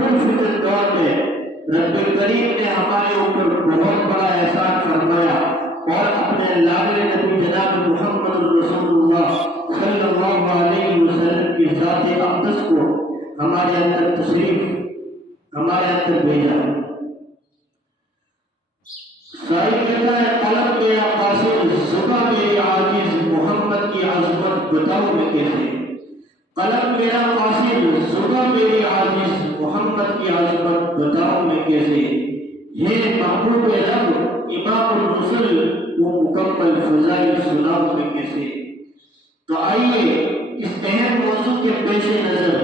दुरुफ़ फिक्र दौर में रब्बुल करीम ने हमारे ऊपर बहुत बड़ा एहसान फरमाया और अपने लाडले नबी जनाब मुहम्मद रसूलुल्लाह सल्लल्लाहु अलैहि वसल्लम की ज़ात अक़दस को हमारे अंदर तशरीफ हमारे अंदर भेजा। साई कहता है कलम मेरा कासिद ज़ुबान मेरी आजिज़ मोहम्मद की अज़मत बताऊं मैं कैसे। कलम मेरा कासिद ज़ुबान मेरी आजिज़ मोहम्मद की अज़मत बताऊं मैं कैसे। ये महबूब रब इमामुल रुसूल वो मुकम्मल फ़ज़ाइल सुनाऊं मैं कैसे। तो आइए इस अहम मौजू के पेश नज़र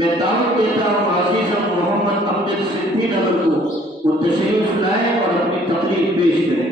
मैं दावत देता हूँ अज़ीज़ मोहम्मद अमजद सिद्दीक़ नगर को वो तशरीफ लाए और अपनी तकरीर पेश करें।